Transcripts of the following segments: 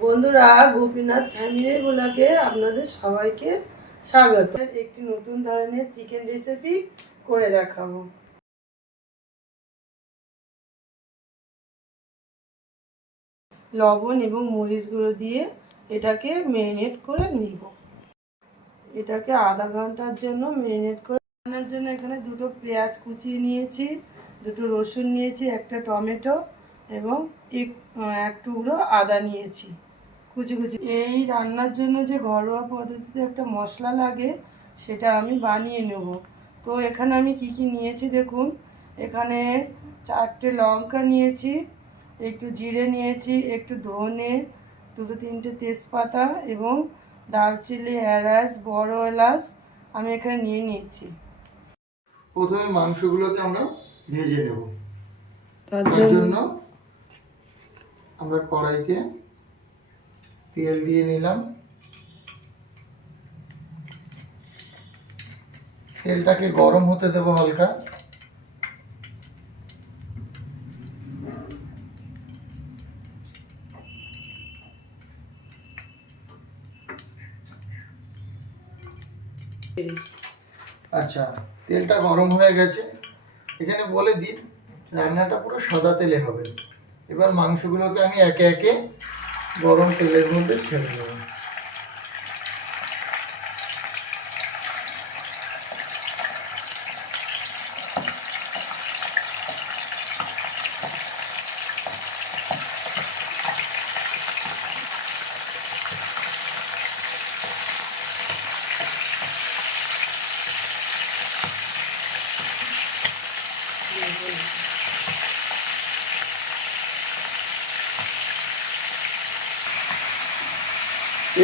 বন্ধুরা, গোপীনাথ ফ্যামিলি ব্লগে আপনাদের সবাইকে স্বাগত। একটি নতুন ধরনের চিকেন রেসিপি করে দেখাবো। লবণ এবং মরিচ গুঁড়ো দিয়ে এটাকে ম্যারিনেট করে নিব। এটাকে আধা ঘন্টার জন্য ম্যারিনেট করে রান্নার জন্য এখানে দুটো পেঁয়াজ কুচিয়ে নিয়েছি, দুটো রসুন নিয়েছি, একটা টমেটো এবং এক টুকরো আদা নিয়েছি কুচি কুচি। এই রান্নার জন্য যে ঘরোয়া পদ্ধতিতে একটা মশলা লাগে সেটা আমি বানিয়ে নেব। তো এখানে আমি কি কি নিয়েছি দেখুন। এখানে 4টে লঙ্কা নিয়েছি, একটু জিরে নিয়েছি, একটু ধনে, দুটো তিনটে তেজপাতা এবং দারচিনি, এলাচ, বড় এলাচ আমি এখানে নিয়ে নিয়েছি। প্রথমে মাংসগুলোকে আমরা ভেজে নেব। তার জন্য আমরা কড়াইতে তেল দিয়ে নিলাম। তেলটাকে গরম হতে দেব হালকা। আচ্ছা, তেলটা গরম হয়ে গেছে। এখানে বলে দিই, রান্নাটা পুরো সাদা তেলে হবে। এবার মাংসগুলোকে আমি একে একে গরম তেলের মধ্যে ছেড়ে দেব।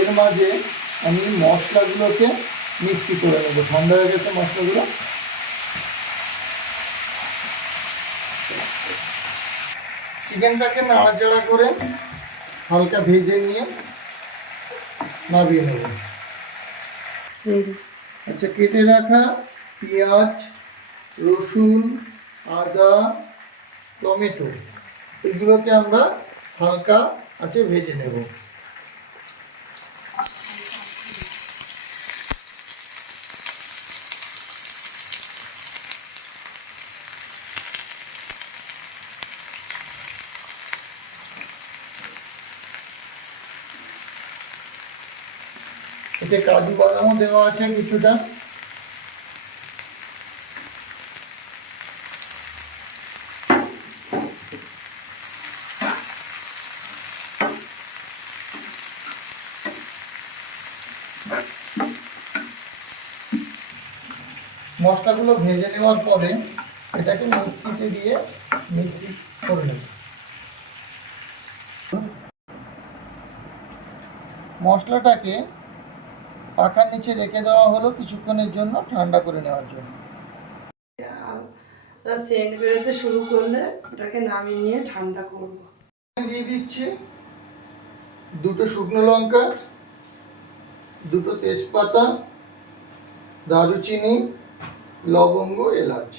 এর মাঝে আমি মশলাগুলোকে মিক্সি করে নেব। ঠান্ডা হয়ে গেছে মশলাগুলো। চিকেনটাকে নাড়াচাড়া করে হালকা ভেজে নিয়ে নামিয়ে নেব। আচ্ছা, কেটে রাখা পেঁয়াজ, রসুন, আদা, টমেটো এগুলোকে আমরা হালকা আঁচে ভেজে নেব। এতে কাজু বাদামও দেওয়া আছে কিছুটা। মশলাগুলো ভেজে নেওয়ার পরে এটাকে মিক্সিতে দিয়ে মিক্সি করে নেব। মশলাটাকে পাখার নিচে রেখে দেওয়া হলো কিছুক্ষণের জন্য, ঠান্ডা করে নেওয়ার জন্য। সেন্ট বেরোতে শুরু করলে ওটাকে নামিয়ে নিয়ে ঠান্ডা করব। দিয়ে দিচ্ছি দুটো শুকনো লঙ্কা, দুটো তেজপাতা, দারুচিনি, লবঙ্গ, এলাচ।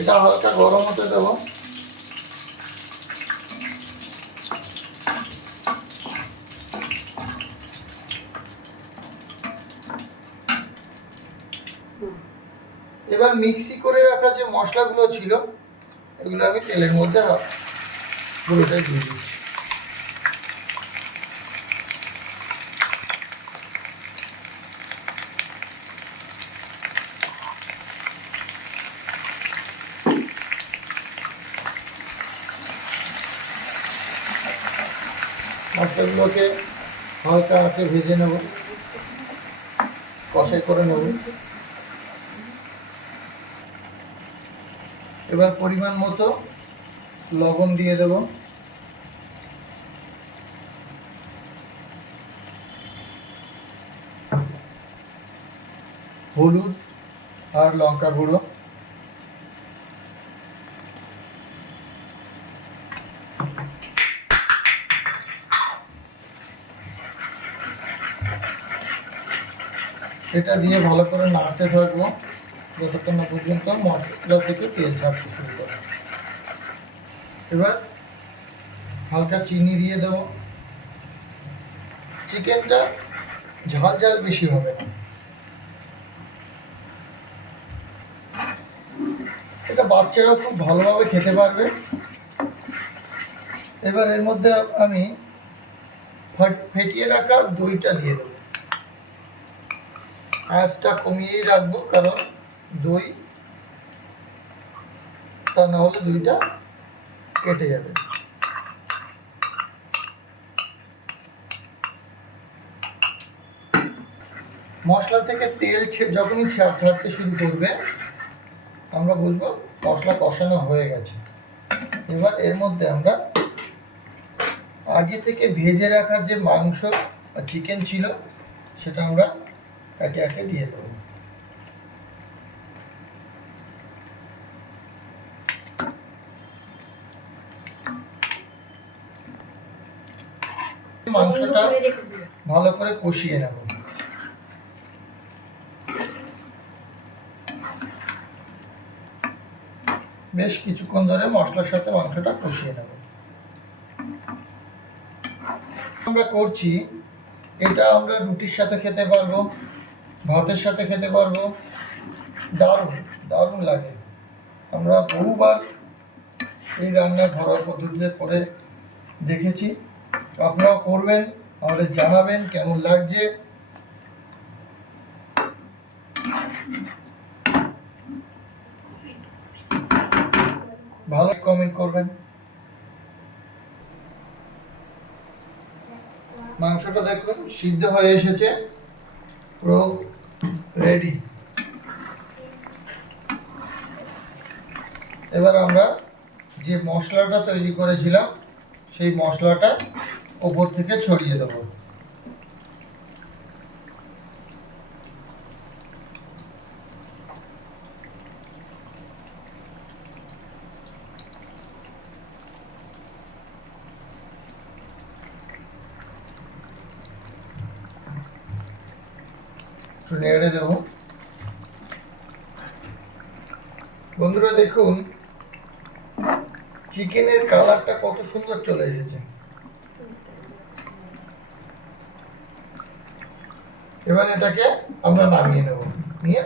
এটা হালকা গরম হতে দেব। এবার মিক্সি করে রাখা যে মশলাগুলো ছিল এগুলো আমি তেলের মধ্যে পুরোটাই দিয়ে দিচ্ছি। মশলাগুলোকে হালকা আঁচে ভেজে নেব, কষাই করে নেব। এবার পরিমাণ মতো লবণ দিয়ে দেব। হলুদ আর লঙ্কা গুঁড়ো, এটা দিয়ে ভালো করে নাড়তে থাকবো যতক্ষণ না পর্যন্ত মশলা থেকে তেল ছাড়তে শুরু করে। এবার হালকা চিনি দিয়ে দেবো। চিকেনটা ঝাল ঝাল বেশি হবে না, এটা বাচ্চারাও খুব ভালোভাবে খেতে পারবে। এবার এর মধ্যে আমি ফেটিয়ে রাখা দইটা দিয়ে দেবো। আঁচটা কমিয়েই রাখবো, কারণ দই, তা না হলে দইটা কেটে যাবে। মশলা থেকে তেল যখনই ছাড়তে শুরু করবে আমরা বুঝবো মশলা কষানো হয়ে গেছে। এবার এর মধ্যে আমরা আগে থেকে ভেজে রাখা যে মাংস বা চিকেন ছিল সেটা আমরা একে একে দিয়ে দেবো। মাংসটা ভালো করে কষিয়ে নেব। বেশ কিছুক্ষণ ধরে মশলার সাথে মাংসটা কষিয়ে নেব। আমরা করছি এটা আমরা রুটির সাথে খেতে পারবো, ভাতের সাথে খেতে পারবো, দারুণ দারুণ লাগে। আমরা বহুবার এই রান্না ঘরোয়া পদ্ধতিতে করে দেখেছি, আপনারাও করবেন, আমাদের জানাবেন কেমন লাগছে। ভালো কমেন্ট করবেন। মাংসটা দেখুন সিদ্ধ হয়ে এসেছে, পুরো রেডি। এবার আমরা যে মশলাটা তৈরি করেছিলাম সেই মশলাটা ওপর থেকে ছড়িয়ে দেবো। একটু নেড়ে দেব। বন্ধুরা দেখুন চিকেনের কালারটা কত সুন্দর চলে এসেছে। এবার এটাকে আমরা নামিয়ে নেব, নিয়ে